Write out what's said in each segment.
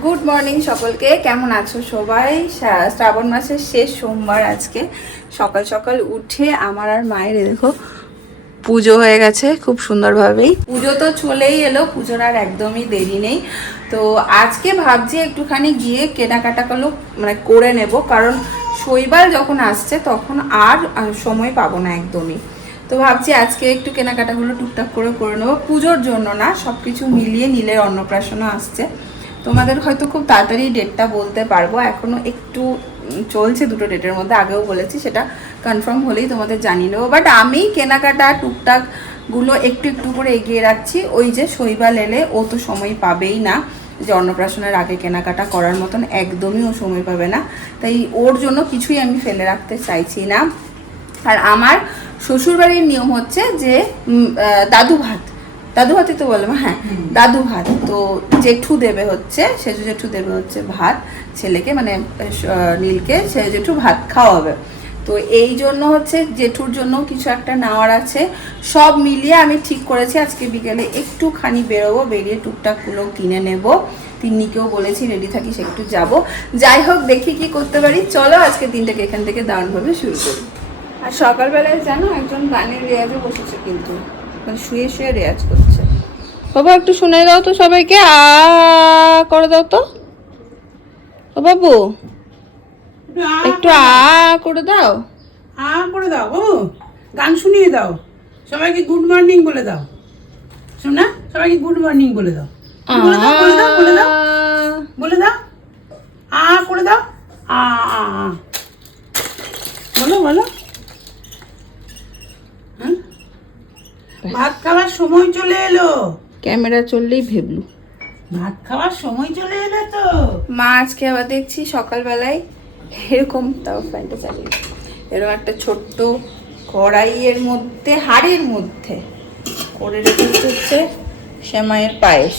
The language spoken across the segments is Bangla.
গুড মর্নিং সকলকে, কেমন আছো সবাই? শ্রাবণ মাসের শেষ সোমবার আজকে। সকাল সকাল উঠে আমার আর মায়ের দেখো পুজো হয়ে গেছে খুব সুন্দরভাবেই। পুজো তো চলেই এলো, পুজোর আর একদমই দেরি নেই। তো আজকে ভাবছি একটুখানি গিয়ে কেনাকাটাগুলো মানে করে নেব, কারণ শৈবাল যখন আসছে তখন আর সময় পাবো না একদমই। তো ভাবছি আজকে একটু কেনাকাটাগুলো টুকটাক করে করে নেব। পুজোর জন্য না সব কিছু মিলিয়ে নীলের অন্নপ্রাশনও আসছে। তোমাদের হয়তো খুব তাড়াতাড়ি ডেটটা বলতে পারব। এখনও একটু চলছে দুটো ডেটের মধ্যে, আগেও বলেছি, সেটা কনফার্ম হলেই তোমাদের জানিয়ে নেব। বাট আমি কেনাকাটা, টুকটাকগুলো একটু একটু করে এগিয়ে রাখছি। ওই যে শৈবাল এলে, ও তো সময় পাবেই না। যে অন্নপ্রাশনের আগে কেনাকাটা করার মতন একদমই ও সময় পাবে না। তাই ওর জন্য কিছুই আমি ফেলে রাখতে চাইছি না। আর আমার শ্বশুরবাড়ির নিয়ম হচ্ছে যে দাদু ভাত। দাদু ভাতই তো বললাম হ্যাঁ দাদু ভাত। তো জেঠু দেবে হচ্ছে সেজু জেঠু দেবে হচ্ছে ভাত ছেলেকে মানে নীলকে সেজু জেঠু ভাত খাওয়াবে। তো এই জন্য হচ্ছে জেঠুর জন্য কিছু একটা নেওয়ার আছে। সব মিলিয়ে আমি ঠিক করেছি আজকে বিকেলে একটুখানি বেরোবো বেরিয়ে টুকটাকগুলো কিনে নেব। তিন্নিকেও বলেছি রেডি থাকিস একটু যাব। যাই হোক দেখি কি করতে পারি। চলো আজকে দিনটাকে এখান থেকে দারুণভাবে শুরু করি। আর সকালবেলায় জানো একজন গানের রেয়াজও বসেছে কিন্তু। মানে শুয়ে শুয়ে রেয়াজ করছে। বাবা একটু শুনে দাও তো সবাইকে। আ করে দাও তো। ও বাবু একটু আ করে দাও। আ করে দাও। ও গান শুনিয়ে দাও। সবাইকে গুড মর্নিং বলে দাও। শোনা সবাইকে গুড মর্নিং বলে দাও। বলে দাও বলে দাও বলে দাও। বলে দাও। আ করে দাও। আ আ আ। বলো বলো। হ্যাঁ? ভাত খাওয়ার সময় চলে এলো। ক্যামেরা চললেই ভেবলু। ভাত খাওয়ার সময় চলে এলো তো। মা আজকে আবার দেখছি সকালবেলায় এরকম তাও ফ্যানটা চালিয়ে এরকম একটা ছোট্ট কড়াইয়ের মধ্যে হাড়ির মধ্যে করে রেখেছে হচ্ছে সেমাইয়ের পায়েস।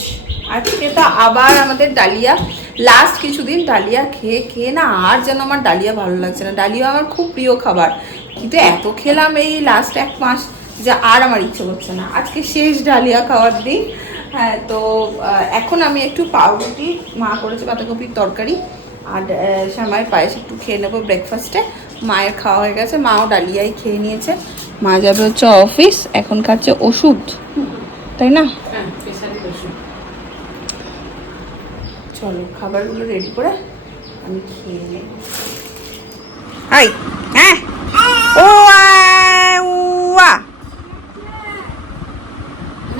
আজকে তো আবার আমাদের ডালিয়া লাস্ট কিছুদিন ডালিয়া খেয়ে খেয়ে না আর যেন আমার ডালিয়া ভালো লাগছে না। ডালিয়া আমার খুব প্রিয় খাবার। কিন্তু এত খেলাম এই লাস্ট এক মাস যে আর আমার ইচ্ছে করছে না। আজকে শেষ ডালিয়া খাওয়ার দিন। হ্যাঁ তো এখন আমি একটু পাউরুটি মা করেছে বাঁধাকপির তরকারি। আর শ্যামাইয়ের পায়েস একটু খেয়ে নেব ব্রেকফাস্টে মায়ের খাওয়া হয়ে গেছে মাও ডালিয়াই খেয়ে নিয়েছে। মা যাবে হচ্ছে অফিস এখন খাচ্ছে ওষুধ। তাই না? হ্যাঁ চলো খাবারগুলো রেডি করে আমি খেয়ে নেব। হাই হ্যাঁ। ও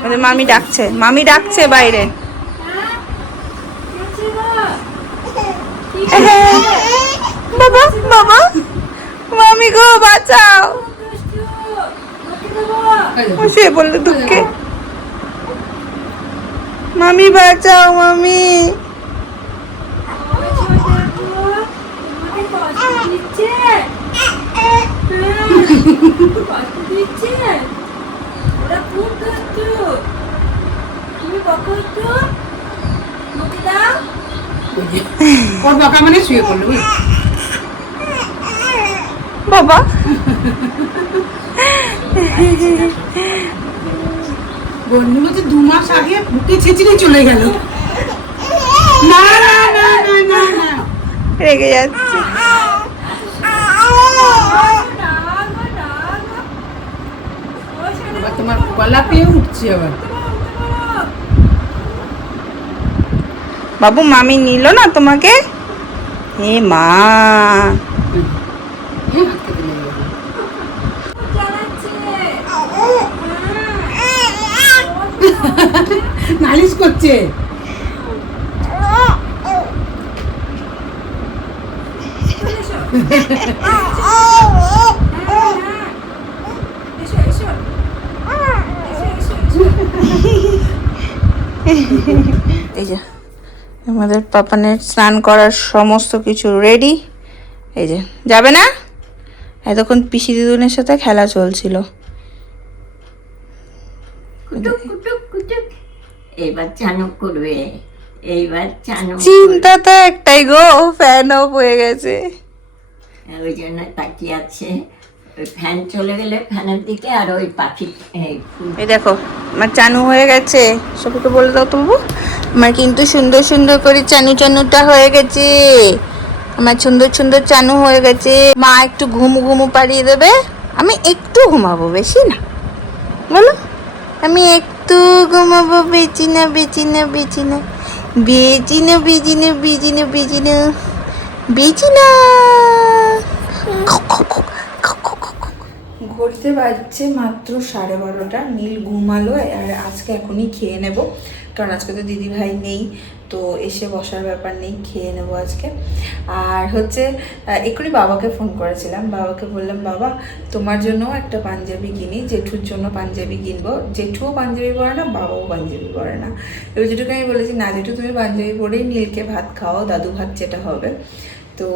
ওদের মামি ডাকছে। মামি ডাকছে বাইরে। বাবা বাবা। মামি গো বাঁচাও। সে বলল দুঃখে। মামি বাঁচাও মামি। ওর বাবা মানে শুয়ে পড়ল বাবা বন্ধু বলছে দু মাস আগে বুকে ছেঁচড়ে চলে গেল না না না না না না রেগে যাচ্ছে তোমার গলা পেয়ে উঠছে আবার। বাবু মামি নিল না তোমাকে? হে মা। নালিশ করছে। এই যে আমাদের পাপানের স্নান করার সমস্ত কিছু রেডি এই যে যাবে না? এতক্ষণ পিসি দিদুনের সাথে খেলা চলছিল। এইবার চানক করবে এইবার চানক চিন্তা তো একটাই গো ফ্যান অফ হয়ে গেছে। ওই জন্য তাকিয়ে আছে। ফ্যান চলে গেলে ফ্যানের দিকে আর ওই পাখি, এই দেখো, আমার চানু হয়ে গেছে। সবকে বলে দাও তো আমার কিন্তু সুন্দর সুন্দর করে চানু চানুটা হয়ে গেছে। আমার সুন্দর সুন্দর চানু হয়ে গেছে। মা একটু ঘুমু ঘুমু পাড়িয়ে দেবে। আমি একটু ঘুমাবো, বেশি না। বলো, আমি একটু ঘুমাবো বেচি না বেচি না বেচি না। বেচি না বেচি না বেচি না বেচি না বেচি না। ঘড়িতে বাজছে মাত্র সাড়ে বারোটা। নীল ঘুমালো, আর আজকে এখনই খেয়ে নেব। কারণ আজকে তো দিদি ভাই নেই, তো এসে বসার ব্যাপার নেই, খেয়ে নেব আজকে। আর হচ্ছে এক্ষুনি বাবাকে ফোন করেছিলাম। বাবাকে বললাম, বাবা, তোমার জন্য একটা পাঞ্জাবি কিনি, জেঠুর জন্য পাঞ্জাবি কিনবো। জেঠুও পাঞ্জাবি পরে না, বাবাও পাঞ্জাবি পরে না। এবার জেঠুকে আমি বলেছি, না জেঠু, তুমি পাঞ্জাবি পরেই নীলকে ভাত খাও দাদু ভাত যেটা হবে। তো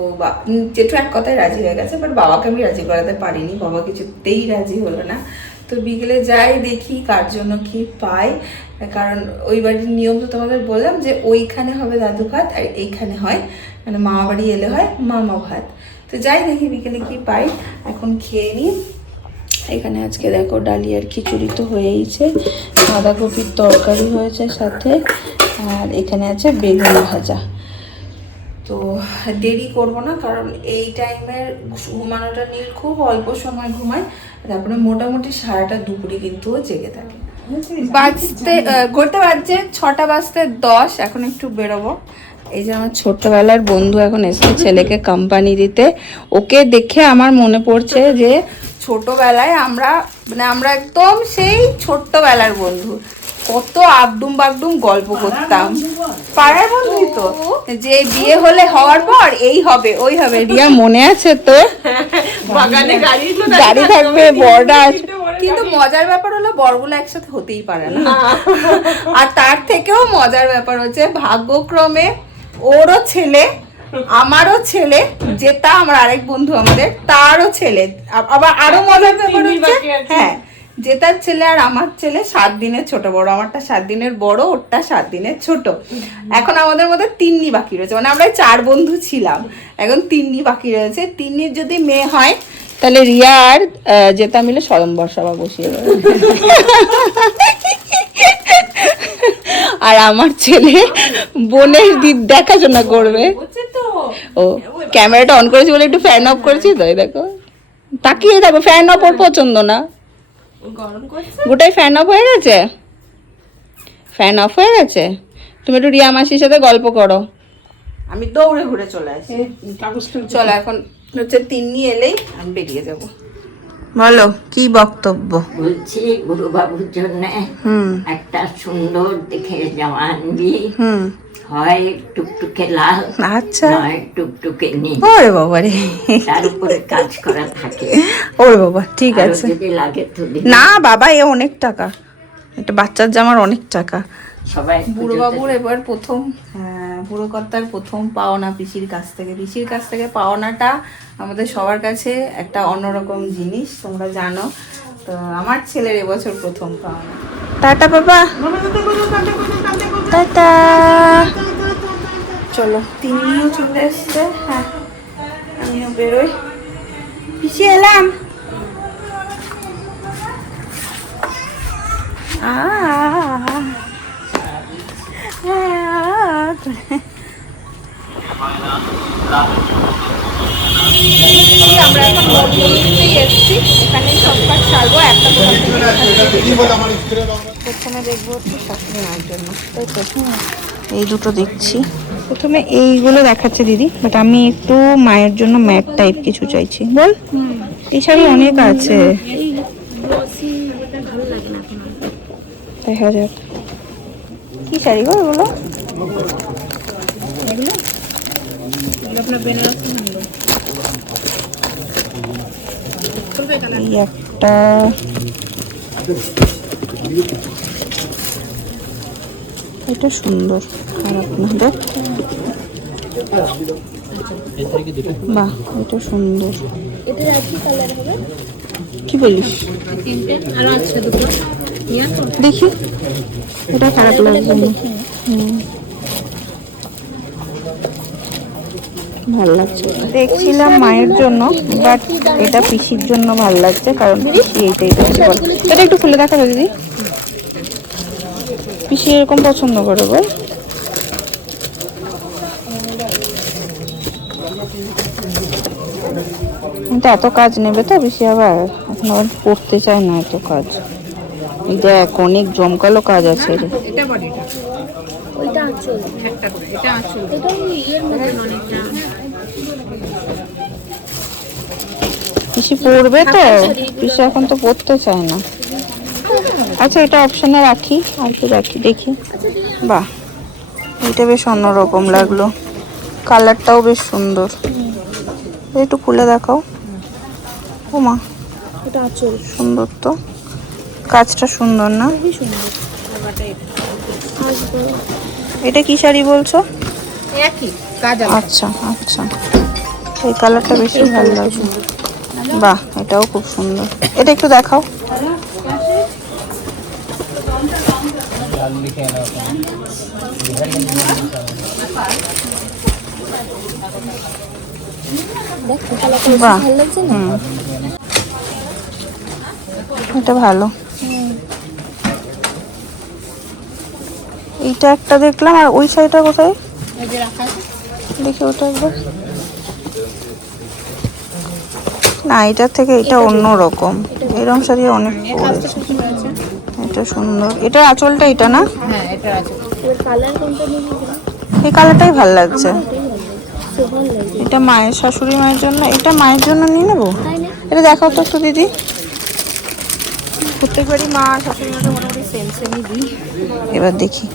জেঠু এক কথায় রাজি হয়ে গেছে বাট বাবাকে আমি রাজি করাতে পারিনি, বাবা কিছুতেই রাজি হলো না। তো বিকেলে যাই, দেখি কার জন্য কি পাই। কারণ ওই বাড়ির নিয়ম তো তোমাদের বললাম যে ওইখানে হবে দাদু ভাত আর এইখানে হয় মানে মামা বাড়ি এলে হয় মামা ভাত। তো যাই দেখি বিকেলে কি পাই, এখন খেয়ে নিই। এখানে আজকে দেখো ডালিয়ার খিচুড়ি তো হয়েইছে, বাঁধাকপির তরকারি হয়েছে সাথে, আর এখানে আছে বেগুন ভাজা। তো দেরি করব না, কারণ এই টাইমের ঘুমানোটা নীল খুব অল্প সময় ঘুমায়, তারপরে মোটামুটি সারাটা দুপুরে কিন্তু জেগে থাকে। বাজতে ঘুরতে বাজছে ছটা বাজতে দশ, এখন একটু বেরোবো। এই যে আমার ছোট্টবেলার বন্ধু এখন এসেছে ছেলেকে কোম্পানি দিতে। ওকে দেখে আমার মনে পড়ছে যে ছোটবেলায় আমরা মানে আমরা একদম সেই ছোট্টবেলার বন্ধু। কত আগডুম বাগডুম গল্প করতাম। পাড়ার বন্ধুই তো। যে বিয়ে হলে হওয়ার পর এই হবে ওই হবে। রিয়া মনে আছে তো বাগানে গাড়ি থাকবে আসবে কিন্তু মজার ব্যাপার হলো বড়গুলো একসাথে হতেই পারে না। আর তার থেকেও মজার ব্যাপার হচ্ছে ভাগ্যক্রমে ওরও ছেলে আমারও ছেলে যেটা আমার আরেক বন্ধু আমাদের তারও ছেলে। আবার আরও মজার ব্যাপার হচ্ছে হ্যাঁ যেটার ছেলে আর আমার ছেলে সাত দিনের ছোট বড় আমারটা সাত দিনের বড় ওরটা সাত দিনের ছোট। এখন আমাদের মধ্যে তিন্নি বাকি রয়েছে মানে আমরা চার বন্ধু ছিলাম। এখন তিন্নি বাকি রয়েছে তিন্নির যদি মেয়ে হয় তাহলে রিয়া আর যেটা মিলে স্বয়ংবর সভা বসিয়ে দেবে। আর আমার ছেলে বোনের দিক দেখাশোনা করবে। ও ক্যামেরাটা অন করেছি বলে একটু ফ্যান অফ করেছি তো দেখো। তাকিয়ে দেখো ফ্যান অফ ওর পছন্দ না। গোটাই ফ্যান অফ হয়ে গেছে? ফ্যান অফ হয়ে গেছে? তুমি একটু রিয়া মাসির সাথে গল্প করো। আমি দৌড়ে ঘুরে চলে আসি। চলো এখন হচ্ছে তিন্নি এলেই আমি বেরিয়ে যাব। বলো কি বক্তব্য? বলছি গুরু বাবুর জন্য হুম। একটা সুন্দর দেখে জামা আনবি হুম। হয় টুকটুকে লাল আচ্ছা। নয় টুকটুকে নীল। ওরে বাবা রে। তার উপরে কাজ করা থাকে। ওরে বাবা ঠিক আছে। যদি লাগে তো না বাবা এ অনেক টাকা। এটা বাচ্চার জামার অনেক টাকা। সবাই বুড়ো বাবুর এবার প্রথম হ্যাঁ, বুড়ো কর্তার প্রথম পাওনা পিসির কাছ থেকে। পিসির কাছ থেকে পাওনাটা আমাদের সবার কাছে একটা অন্যরকম জিনিস তোমরা জানো। তো আমার ছেলের এবছর প্রথম পাওনা। টাটা বাবা টাটা চলো তিনিও চলে এসছে হ্যাঁ আমিও বেরোই পিসি এলাম আমরা এখন এসেছি এখানে সবকাজ সারবো একটা দোকান থেকে দেখাচ্ছি। প্রথমে দেখব হচ্ছে শাশুড়ি মায়ের জন্য। তাই তো এই দুটো দেখছি। প্রথমে এইগুলো দেখাচ্ছে দিদি বাট আমি একটু মায়ের জন্য ম্যাট টাইপ কিছু চাইছি। বল। এই শাড়ি অনেক আছে। দেখা যাক। কি শাড়ি গো এগুলো? এই একটা এটা সুন্দর, খারাপ না। দেখ। বাহ, এটা সুন্দর। কি বলিস? দেখি। এটা খারাপ লাগছে না। ভালো লাগছে। দেখছিলাম মায়ের জন্য বাট এটা পিসির জন্য ভালো লাগছে, কারণ পিসি এইটাই এটা একটু খুলে দেখাবে দিদি। পিসি এরকম পছন্দ করে বল কিন্তু এত কাজ নেবে তো বেশি আবার। এখন আবার করতে চায় না এত কাজ। এই দেখ অনেক জমকালো কাজ আছে রে। পিসি পড়বে তো? পিসি এখন তো পড়তে চায় না। আচ্ছা এটা অপশনে রাখি আর কি রাখি দেখি। বাহ এটা বেশ অন্যরকম লাগল। কালারটাও বেশ সুন্দর। একটু খুলে দেখাও। ও মা এটা আঁচল। সুন্দর তো। কাজটা সুন্দর না? এটা। কি শাড়ি বলছো? আচ্ছা আচ্ছা। এই কালারটা বেশি ভালো লাগছে বাহ এটাও খুব সুন্দর। এটা একটু দেখাও। না হুম এটা ভালো। এইটা একটা দেখলাম আর ওই শাড়িটা কোথায়? দেখি ওটা একবার। না এটার থেকে এটা অন্য রকম। এরকম শাড়ি অনেক এটা সুন্দর। এটা আঁচলটা এটা না? হ্যাঁ এটা আছে এবার কালার কোনটা নিবি এই কালারটাই ভালো লাগছে। এটা মায়ের শাশুড়ি মায়ের জন্য। এটা মায়ের জন্য নিয়ে নেব? এটা দেখাও তো একটু দিদি। প্রত্যেকবারই মা শাশুড়ি মাকে মোটামুটি সেম সেমই দিই। এবার দেখি।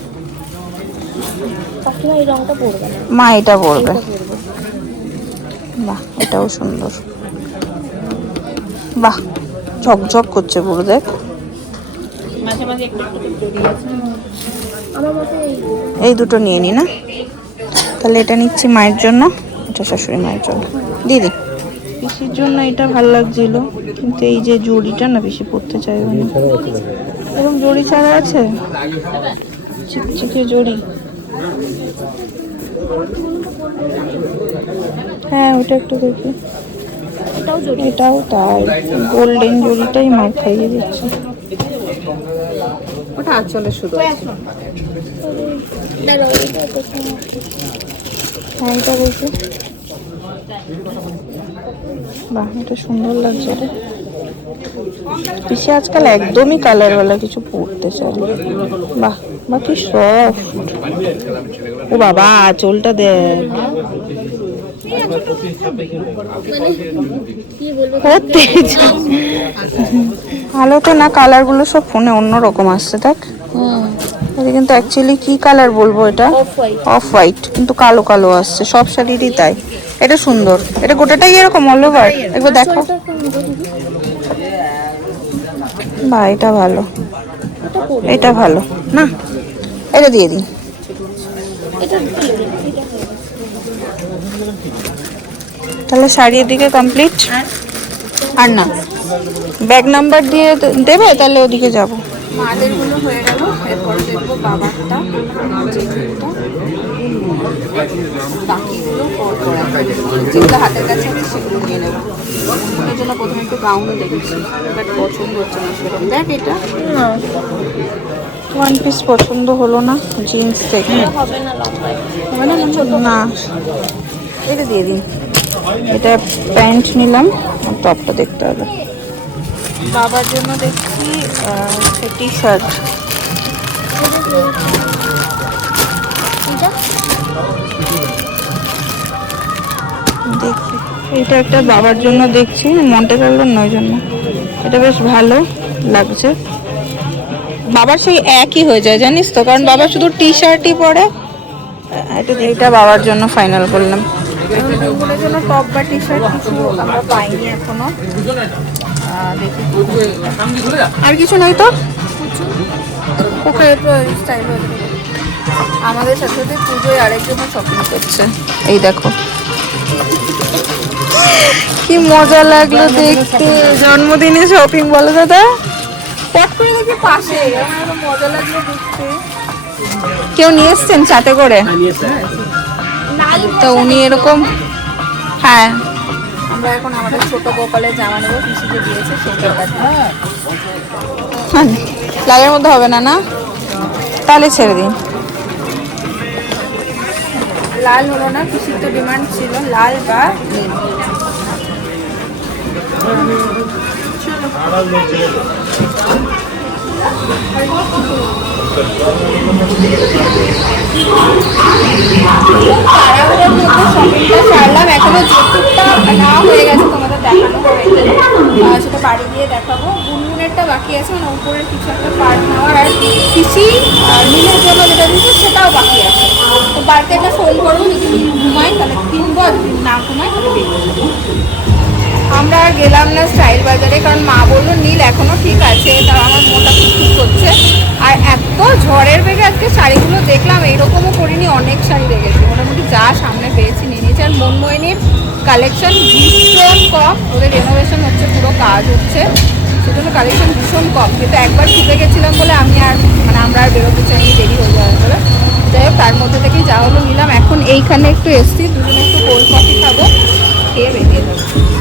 মা এটা পরবে। বাহ এটাও সুন্দর। বাহ ঝকঝক করছে পুরো দেখ। মাঝে মাঝে একটু একটু করে জড়িয়ে আছে। আমার মতে এই। দুটো নিয়ে নি না? তাহলে এটা নিচ্ছি মায়ের জন্য। এটা শাশুড়ি মায়ের জন্য। দিদি পিসির জন্য এটা ভালো লাগছিল কিন্তু এই যে জড়িটা না বেশি পড়তে চাইবে না। এরকম জড়ি ছাড়া আছে? চিকচিকে জড়ি। হ্যাঁ ওটা একটু দেখি। এটাও এটাও তাই। গোল্ডেন জড়িটাই মার খাইয়ে দিচ্ছে। ওটা আঁচলে কোথায় হ্যাঁ এটা দেখি বাহ এটা সুন্দর লাগছে রে। পিসি আজকাল একদমই কালারওয়ালা কিছু পরতে চায় না। বাহ বাহ কি সফট ও বাবা আঁচলটা দেখ মানে কি বলব পরতে ভালো তো না কালারগুলো সব ফোনে অন্যরকম আসছে দেখ। এটা কিন্তু অ্যাকচুয়ালি কি কালার বলব এটা? অফ হোয়াইট কিন্তু কালো কালো আসছে সব শাড়িরই তাই। এটা সুন্দর। এটা গোটাটাই এরকম অল ওভার একবার দেখো। বা এটা ভালো। এটা ভালো। না এটা দিয়ে দিই। এটা তাহলে শাড়ির দিকে কমপ্লিট আর না। ব্যাগ নাম্বার দিয়ে দেবে? তাহলে ওদিকে যাব। মাদেরগুলো হয়ে গেল। এরপর দেখব বাবারটা বাকিগুলো পর যেগুলো হাতের কাছে আছে সেগুলো নিয়ে নেব। এই জন্য প্রথমে একটু গাউনও দেখেছি বাট পছন্দ হচ্ছে না সেরকম। দেখ এটা। ওয়ান পিস পছন্দ হলো না জিন্স দেখে। হবে না না। এটা দিয়ে দিন। এটা প্যান্ট নিলাম আর টপটা দেখতে হবে। বাবার জন্য দেখছি টি শার্ট। এটা এটা একটা বাবার জন্য দেখছি মন্টে কার্লোর নয় জন্য। এটা বেশ ভালো লাগছে। বাবার সেই একই হয়ে যায় জানিস তো? কারণ বাবা শুধু টি শার্টই পরে। এটা বাবার জন্য ফাইনাল করলাম। দুপুরের জন্য টপ বা টি শার্ট কিছু আমরা পাইনি এখনও। আর কিছু নাই তো? ওকে স্টাইল আমাদের সাথে সাথে পুজোয় আরেকজন শপিং করছে। এই দেখো। কি মজা লাগল দেখতে। জন্মদিনে শপিং বলো দাদা। পট করে দেখি পাশে। আমার মজা লাগল দেখতে। কেউ নিয়ে এসছেন সাথে করে? তো উনি এরকম হ্যাঁ। আমরা এখন আমাদের ছোট জামা নেব পিসিকে দিয়েছে হ্যাঁ লালের মধ্যে হবে না না? তাহলে ছেড়ে দিন। লাল হলো না পিসির তো ডিমান্ড ছিল লাল বা নীল। তাড়াহুড়োর মধ্যে শপিংটা হয়ে গেছে তোমাদের দেখানো সেটা বাড়ি গিয়ে দেখাবো গুনগুনেরটা বাকি আছে মানে কিছু একটা পার্ট নেওয়ার আর পিসি নীলের যেটা দিয়েছে সেটাও বাকি আছে তো বাড়িতে একটা ফোন করব যদি ঘুমাই তাহলে কিনবো আর না ঘুমাই তাহলে আমরা আর গেলাম না স্টাইল বাজারে, কারণ মা বলল, নীল এখনও ঠিক আছে তা আমার মনটা খুব করছে। আর এত ঝড়ের বেগে আজকে শাড়িগুলো দেখলাম, এইরকমও করিনি অনেক শাড়ি দেখেছি। মোটামুটি যা সামনে পেয়েছি, নিয়ে নিয়েছি। আর মনমোহিনীর কালেকশন ভীষণ কম, ওদের রেনোভেশন হচ্ছে, পুরো কাজ হচ্ছে, সেজন্য কালেকশন ভীষণ কম। কিন্তু একবার ঢুকে গেছিলাম বলে আমি আর মানে আমরা আর বেরোতে চাইনি, দেরি হয়ে যাবে বলে যাই হোক, তার মধ্যে থেকেই যা হলো নিলাম। এখন এইখানে একটু এসছি, দুজনে একটু কোল্ড কফি খাব, খেয়ে বেরিয়ে যাব।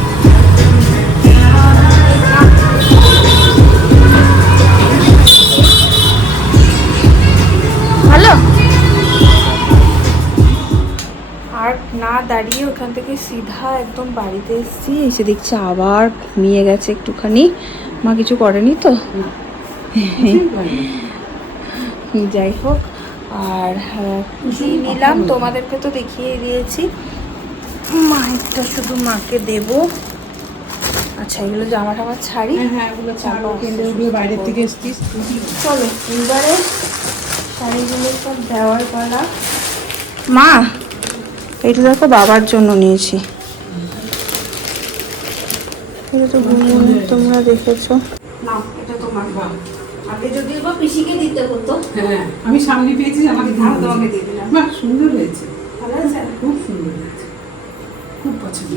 ভালো? আর না দাঁড়িয়ে ওখান থেকে সিধা একদম বাড়িতে এসেছি। এসে দেখছি আবার ঘুমিয়ে গেছে একটুখানি। মা কিছু করেনি তো? যাই হোক আর কি নিলাম? তোমাদেরকে তো দেখিয়ে দিয়েছি। মায়েরটা শুধু মাকে দেব। আচ্ছা এগুলো জামা টামা ছাড়ি। হ্যাঁ হ্যাঁ কেন্দ্রে ওগুলো বাইরের থেকে এসছিস। চলো এবারে শাড়িগুলো সব দেওয়ার পালা। মা এটা দেখো বাবার জন্য নিয়েছি। এটা তো তোমরা দেখেছ। না এটা তোমার আগে যদি বা পিসিকে দিতে হতো। হ্যাঁ আমি সামনে পেয়েছি আমাকে ধার তোমাকে দিয়ে দিলাম। বাহ সুন্দর হয়েছে। ভালো আছে? খুব সুন্দর হয়েছে। খুব পছন্দ।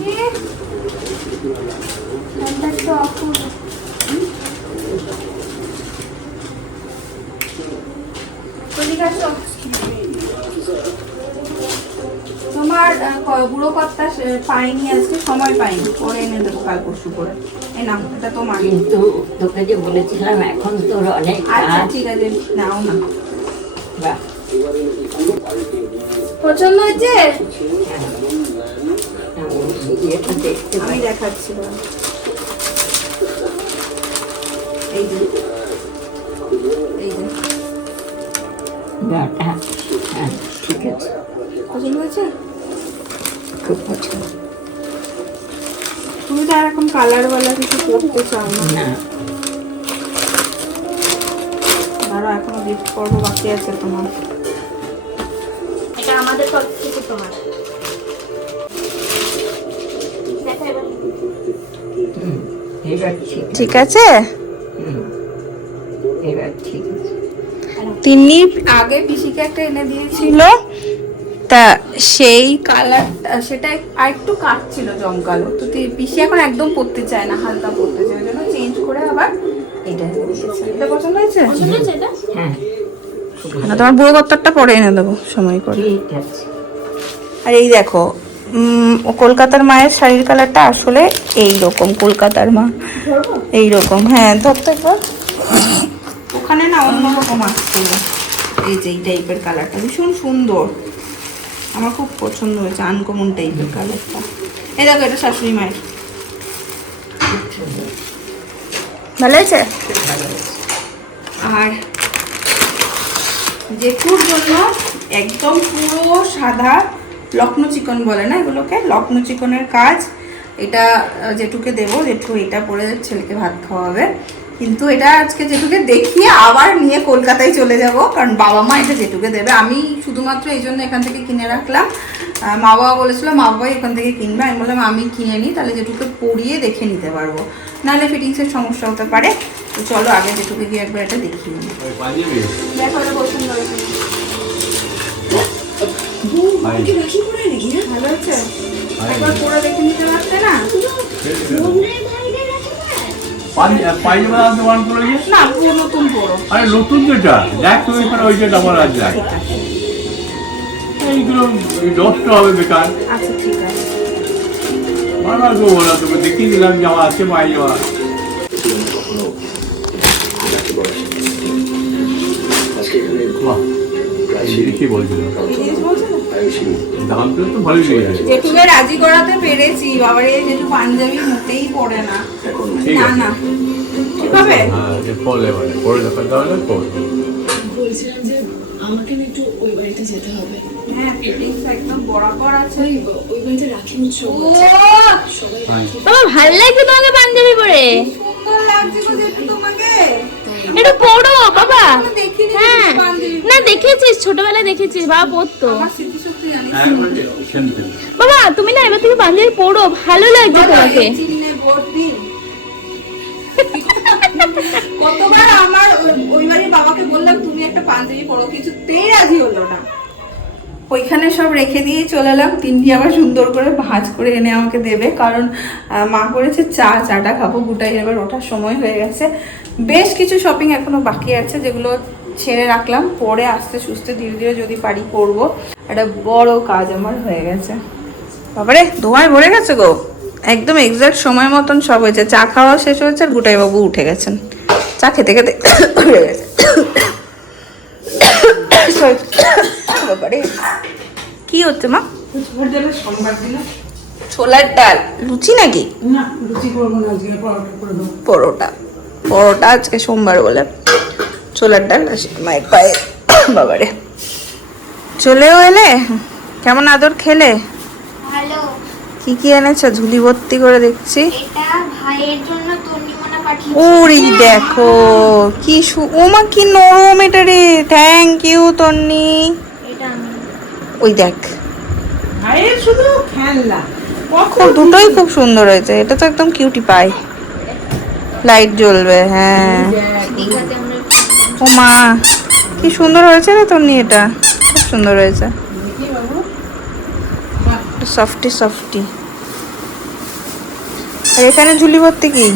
তোমার বুড়ো কর্তা পাইনি আজকে সময় পাইনি পরে এনে দেবো কাল পরশু করে এ নাও এটা তোমার কিন্তু তোকে যে বলেছিলাম এখন তোর অনেক আচ্ছা ঠিক আছে নাও না বাহ, পছন্দ হয়েছে আমি দেখাচ্ছি এই গাটা হ্যাঁ ঠিক আছে। পছন্দ হয়েছে? খুব পছন্দ। তুমি তো আর এখন কালারওয়ালা কিছু করতে চাও না। আরও এখনও গিফট করব বাকি আছে তোমার। এটা আমাদের তোমার। ঠিক আছে? তিনি আগে পিসিকে একটা এনে দিয়েছিল। তা সেই কালার সেটা আর একটু কাটছিল জমকালো। তো পিসি এখন একদম পরতে চায় না হালকা পরতে চায়। ওই জন্য চেঞ্জ করে আবার এটা এটা পছন্দ হয়েছে? হ্যাঁ। না তোমার বুড়ো কত্তরটা পরে এনে দেবো সময় করে। আর এই দেখো কলকাতার মায়ের শাড়ির কালারটা আসলে এই রকম কলকাতার মা। এই রকম হ্যাঁ ধরতে একবার ওখানে না অন্য রকম আসছিল। এই যে এই টাইপের কালারটা ভীষণ সুন্দর। আমার খুব পছন্দ হয়েছে আনকমন টাইপের কালারটা এই দেখো এটা শাশুড়ি মায়ের। ভালো হয়েছে? আর জেঠুর জন্য একদম পুরো সাদা লখনৌ চিকন বলে না এগুলোকে? লখনৌ চিকনের কাজ। এটা জেঠুকে দেবো। জেঠু এটা পরে ছেলেকে ভাত খাওয়াবে। কিন্তু এটা আজকে জেঠুকে দেখিয়ে আবার নিয়ে কলকাতায় চলে যাব কারণ বাবা মা এটা জেঠুকে দেবে। আমি শুধুমাত্র এই জন্য এখান থেকে কিনে রাখলাম। মা বাবা বলেছিল মা বাবাই এখান থেকে কিনবে। আমি বললাম আমি কিনে নিই তাহলে জেঠুকে পরিয়ে দেখে নিতে পারব। নাহলে ফিটিংসের সমস্যা হতে পারে। তো চলো আগে জেঠুকে গিয়ে একবার এটা দেখিয়ে নিই। দেখো এটা পছন্দ হয়েছে ভালো হয়েছে একবার পরে দেখে নিতে পারতে না? পাইজামা দোকান করেছে না পুরো নতুন পরো। আরে নতুন যেটা? দেখ তুমি এখানে ওই যেটা আমার আজ দেখ। এইগুলো এই নষ্ট হবে বেকার। আচ্ছা ঠিক আছে। বলা তোকে দেখিয়ে দিলাম যাওয়া আছে মাই যাওয়া বাহ, এই বলছিল? জেঠুকে রাজি করাতে পেরেছি বাবার এই জেঠু পাঞ্জাবি মোটেই পরে না। না না। ঠিক হবে? হ্যাঁ এর পরে এবারে। তাহলে পরে। বলছিলাম যে আমাকে না একটু ওই বাড়িতে যেতে হবে। হ্যাঁ একদম বরাবর আছে। ওই ওই বাড়িতে রাখি উৎসব সবাই বাবা ভালো লাগছে তোমাকে পাঞ্জাবি পরে। সুন্দর লাগছে তোমাকে। একটু পড়ো বাবা। হ্যাঁ। না দেখেছিস ছোটবেলায় দেখেছিস বাবা পড়তো বাবা তুমি না এবার তুমি পাঞ্জাবি পড়ো ভালো লাগছে তোমাকে। কতবার আমার ওই- বাড়ির বাবাকে বললাম তুমি একটা পাঞ্জাবি পরো। কিছুতেই রাজি হলো না। ওইখানে সব রেখে দিয়ে চলে এলাম। তিনটি আবার সুন্দর করে ভাঁজ করে এনে আমাকে দেবে কারণ মা করেছে চা চাটা খাব গোটাই এবার ওঠার সময় হয়ে গেছে। বেশ কিছু শপিং এখনও বাকি আছে যেগুলো ছেড়ে রাখলাম পরে আস্তে সুস্থে ধীরে ধীরে যদি পারি করব। একটা বড় কাজ আমার হয়ে গেছে। বাবারে ধোঁয়ায় ভরে গেছে গো। একদম এক্সাক্ট সময় মতন সব হয়েছে। চা খাওয়া শেষ হয়েছে আর গুটাই বাবু উঠে গেছেন। চা খেতে খেতে উঠে গেছে। বাবারে। কি হচ্ছে মা? ছোলার ডাল? লুচি নাকি? পরোটা। পরোটা আজকে সোমবার বলে। ছোলার ডাল মায়ের পায়ে বাবারে। চলেও এলে? কেমন আদর খেলে? ভালো। কি কি এনেছো? ঝুলি ভর্তি করে দেখছি। এটা ভাইয়ের জন্য তন্নিমনা পাঠিয়েছি। ওরে দেখো কি সু ওমা কি নরম এটা রে। Thank you Tanni. এটা ওই দেখ। ভাইয়ের শুধু খেলনা। খুব দুটোই খুব সুন্দর হয়েছে। এটা তো একদম কিউটি পাই লাইট জ্বলবে হ্যাঁ। ও মা, কি সুন্দর হয়েছে রে তন্নি এটা খুব সুন্দর হয়েছে। Softy softy. আর এখানে ঝুলি ভর্তি কি?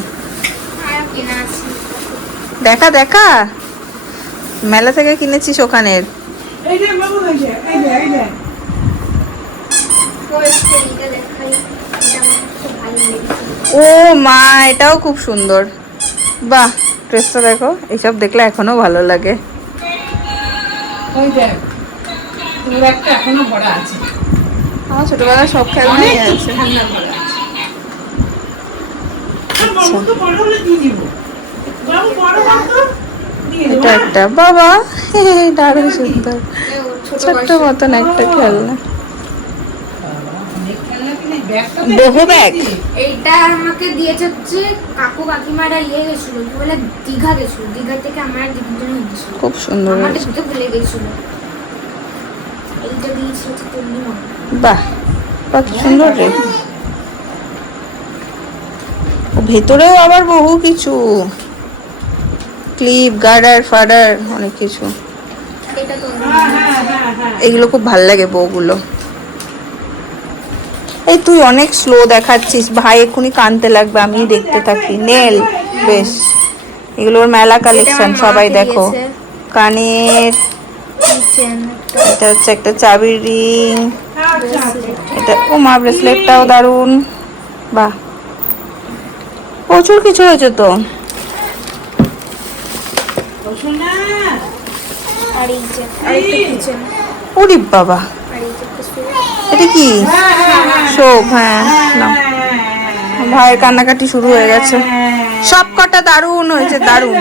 দেখা দেখা। মেলা থেকে কিনেছিস ওখানের। ও মা, এটাও খুব সুন্দর। বাহ। ড্রেসটা দেখো এইসব দেখলে এখনও ভালো লাগে। ওই দেখ তোর একটা এখনও ভরা আছে। আমার ছোটবেলায় সব খেলনাই আছে। দেবো। এটা একটা বাবা। দারুণ সুন্দর। ছোট্ট মতন একটা খেলনা অনেক খেলনা কিনে ব্যাগটা বহু ব্যাগ? এইটা আমাকে দিয়েছে হচ্ছে কাকু কাকিমারা ইয়ে গেছিল কি বলে দীঘা গেছিল। দীঘা থেকে আমার দিদির জন্য গেছিল খুব সুন্দর হয়েছে। দিতে ভুলে গেছিল। এইটা দিয়েছে হচ্ছে তন্নিমনা বাহ বাহ কি সুন্দর রে। ও ভেতরেও আবার বহু কিছু। ক্লিপ গার্ডার ফাডার অনেক কিছু। হ্যাঁ হ্যাঁ হ্যাঁ। এগুলো খুব ভালো লাগে বউগুলো। এই তুই অনেক স্লো দেখাচ্ছিস। ভাই এক্ষুনি কানতে লাগবে আমি দেখতে থাকি। নেল বেশ। এগুলোর মেলা কালেকশন সবাই দেখো। কানের এটা হচ্ছে একটা চাবির রিং। এটা ও মা ব্রেসলেটটাও দারুণ। বাহ। প্রচুর কিছু হয়েছে তো। ওরে বাবা। এটা কি? শোভ হ্যাঁ ভাইয়ের কান্নাকাটি শুরু হয়ে গেছে। সব কটা দারুণ হয়েছে দারুণ।